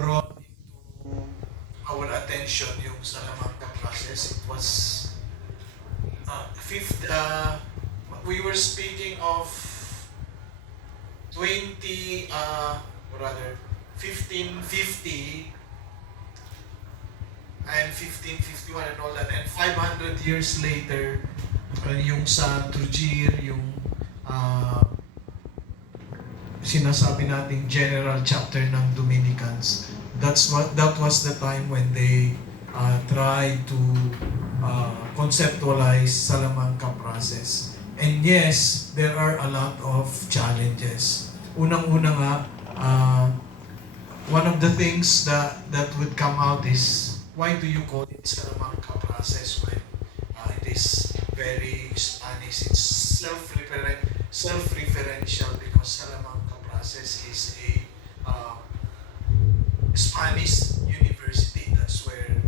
brought into our attention yung Salamanca process. It was fifth. We were speaking of 20, or rather 1550 and 1551 and all that, and 500 years later, yung sa Trujillo, yung sinasabi nating general chapter ng Dominicans. That was the time when they tried to conceptualize Salamanca process. And yes, there are a lot of challenges. Unang-una nga, one of the things that would come out is, why do you call it Salamanca process when it is very Spanish? It's self-referential because Salamanca process is a Spanish university. That's where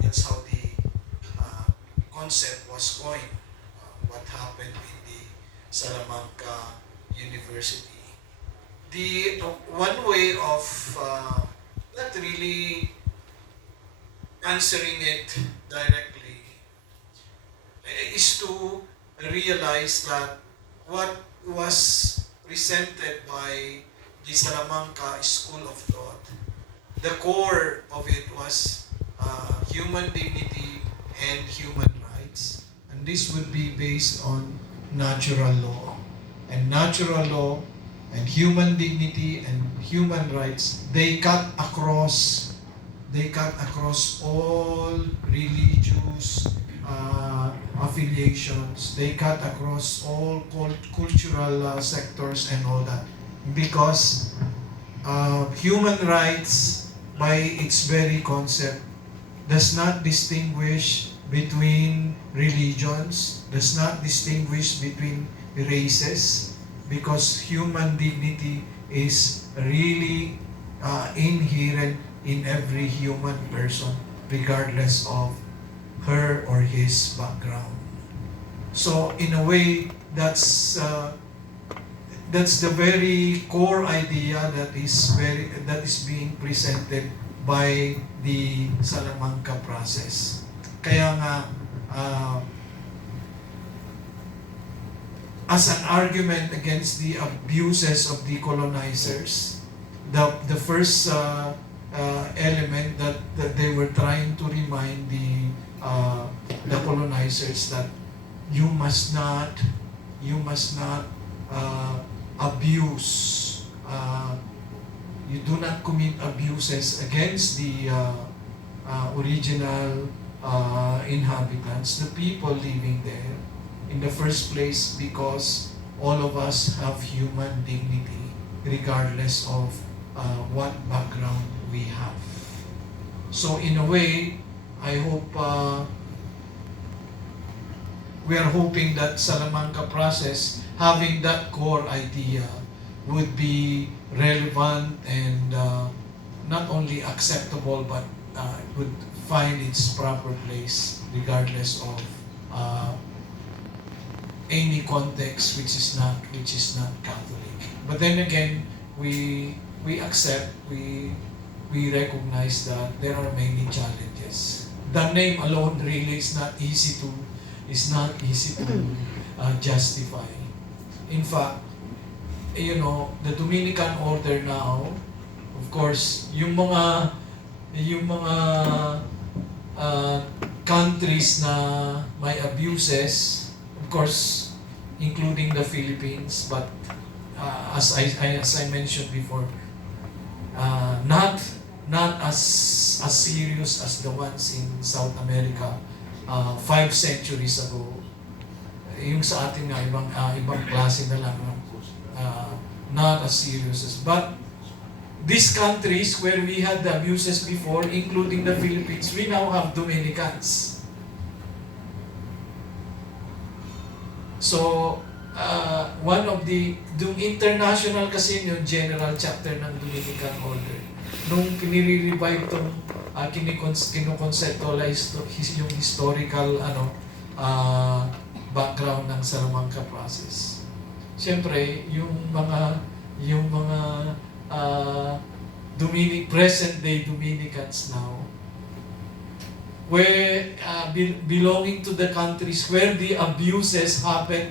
that's how the concept was coined. What happened in the Salamanca University. The one way of not really answering it directly is to realize that what was presented by the Salamanca School of Thought, the core of it was human dignity and human rights. And this would be based on natural law. And natural law and human dignity and human rights, they cut across all religious affiliations. They cut across all cultural sectors and all that, because human rights, by its very concept, does not distinguish between religions, does not distinguish between races, because human dignity is really inherent in every human person, regardless of her or his background. So in a way, that's the very core idea that is being presented by the Salamanca process. Kaya nga, as an argument against the abuses of the colonizers, the first element that they were trying to remind the colonizers that you must not abuse, you do not commit abuses against the original inhabitants, the people living there, in the first place, because all of us have human dignity regardless of what background we have. So in a way, I hope we are hoping that Salamanca process, having that core idea, would be relevant and not only acceptable, but would find its proper place regardless of any context which is not Catholic. But then again, we accept, we recognize that there are many challenges. The name alone really is not easy to justify. In fact, the Dominican order now, of course, yung mga countries na may abuses, of course, including the Philippines, but as I mentioned before, not as serious as the ones in South America 5 centuries ago. Yung sa atin nga ibang klase na lang, not as serious as. But these countries where we had the abuses before, including the Philippines, we now have Dominicans. So one of the international kasi yung general chapter ng Dominican order, nung pinire-revive itong kinoconceptualize yung historical background ng Salamanca process. Siyempre, yung mga present-day Dominicans now, where belonging to the countries where the abuses happened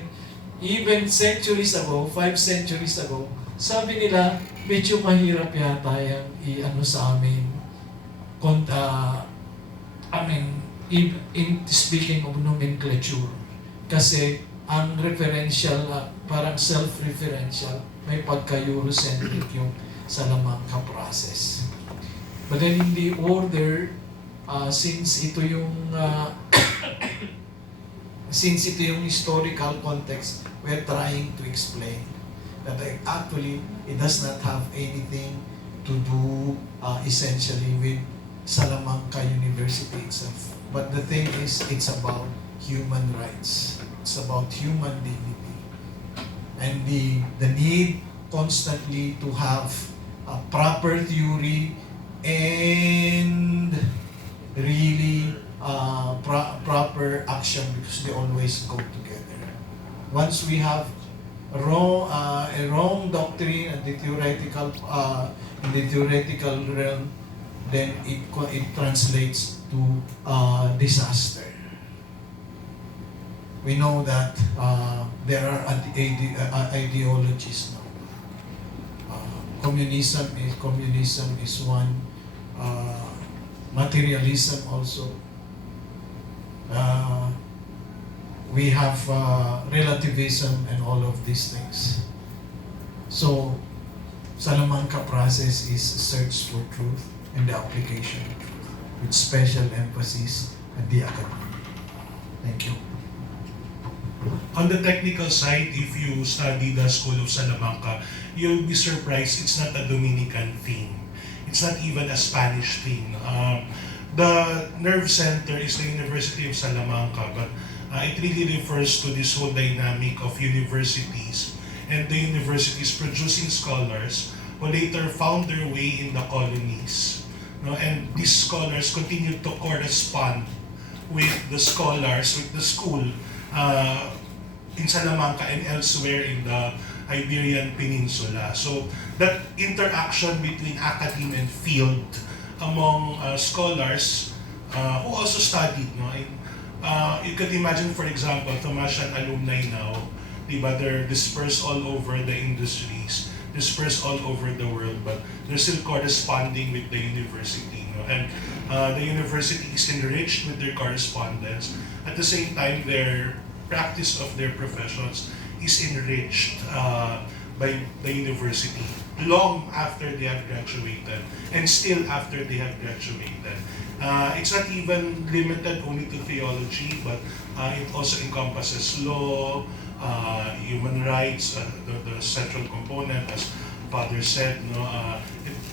even centuries ago, 5 centuries ago, sabi nila, medyo mahirap yata yung i-ano sa amin. I mean, in speaking of nomenclature, kasi ang referential, parang self-referential, may pagka-Eurocentric yung Salamanca process. But then in the order, since ito yung historical context, we're trying to explain that actually it does not have anything to do essentially with Salamanca University itself. But the thing is, it's about human rights. It's about human dignity. And the need constantly to have a proper theory and really proper action, because they always go together. Once we have a wrong doctrine at the theoretical in the theoretical realm, then it translates to disaster. We know that there are ideologies now. Communism is one. Materialism also. We have relativism and all of these things. So, Salamanca process is a search for truth and the application of truth, with special emphasis at the academy. Thank you. On the technical side, if you study the School of Salamanca, you'll be surprised it's not a Dominican thing. It's not even a Spanish thing. The nerve center is the University of Salamanca, but it really refers to this whole dynamic of universities and the universities producing scholars who later found their way in the colonies. No? And these scholars continue to correspond with the scholars, with the school in Salamanca and elsewhere in the Iberian Peninsula. So that interaction between academe and field among scholars who also studied, no? You could imagine, for example, Tomasian alumni now, diba, they're dispersed all over the industries, dispersed all over the world, but they're still corresponding with the university. No? And the university is enriched with their correspondence. At the same time, their practice of their professions is enriched by the university long after they have graduated and still after they have graduated. It's not even limited only to theology, but it also encompasses law, human rights, the central component, as Father said, no,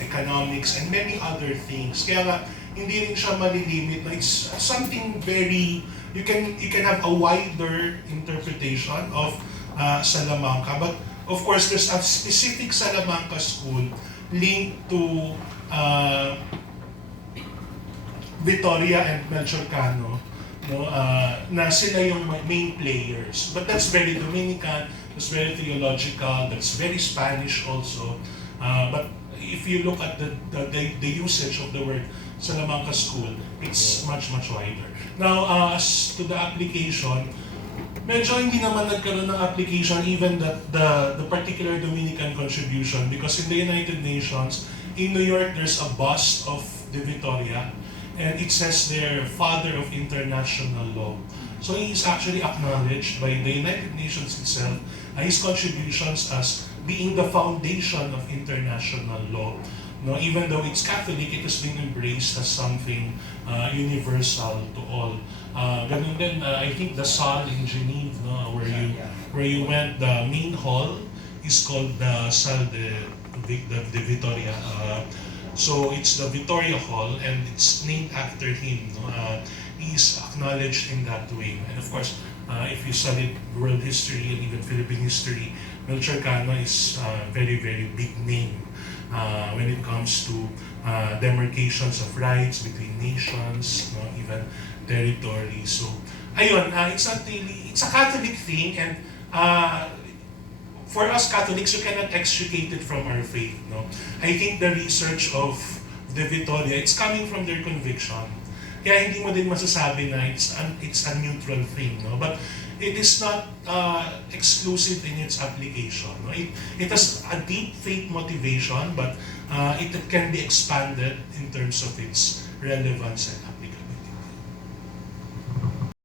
economics, and many other things. Kaya nga, hindi rin siya malilimit. It's something very, you can have a wider interpretation of Salamanca, but of course, there's a specific Salamanca school linked to Vitoria and Melchor Cano, no, na sila yung main players. But that's very Dominican, that's very theological, that's very Spanish also. But if you look at the usage of the word Salamanca School, it's much wider. Now, as to the application, medyo hindi naman nagkaroon ng application even the particular Dominican contribution, because in the United Nations, in New York, there's a bust of De Vitoria, and it says there, Father of International Law. So he is actually acknowledged by the United Nations itself, his contributions as being the foundation of international law. No, even though it's Catholic, it has been embraced as something universal to all. Ganun din, I think the Salle in Geneva, no, where you went, the main hall is called the Salle de Vitoria. So it's the Vitoria Hall, and it's named after him. No? He is acknowledged in that way. And of course, if you study world history and even Philippine history, Melchor Cano is a very big name when it comes to demarcations of rights between nations, no, even territories. So, ayun, it's not really, it's a Catholic thing, and for us Catholics, you cannot extricate it from our faith. No, I think the research of the Vittoria, it's coming from their conviction. Kaya hindi mo din masasabi na it's a neutral thing, no? But it is not exclusive in its application. No? It has a deep faith motivation, but it can be expanded in terms of its relevance and application.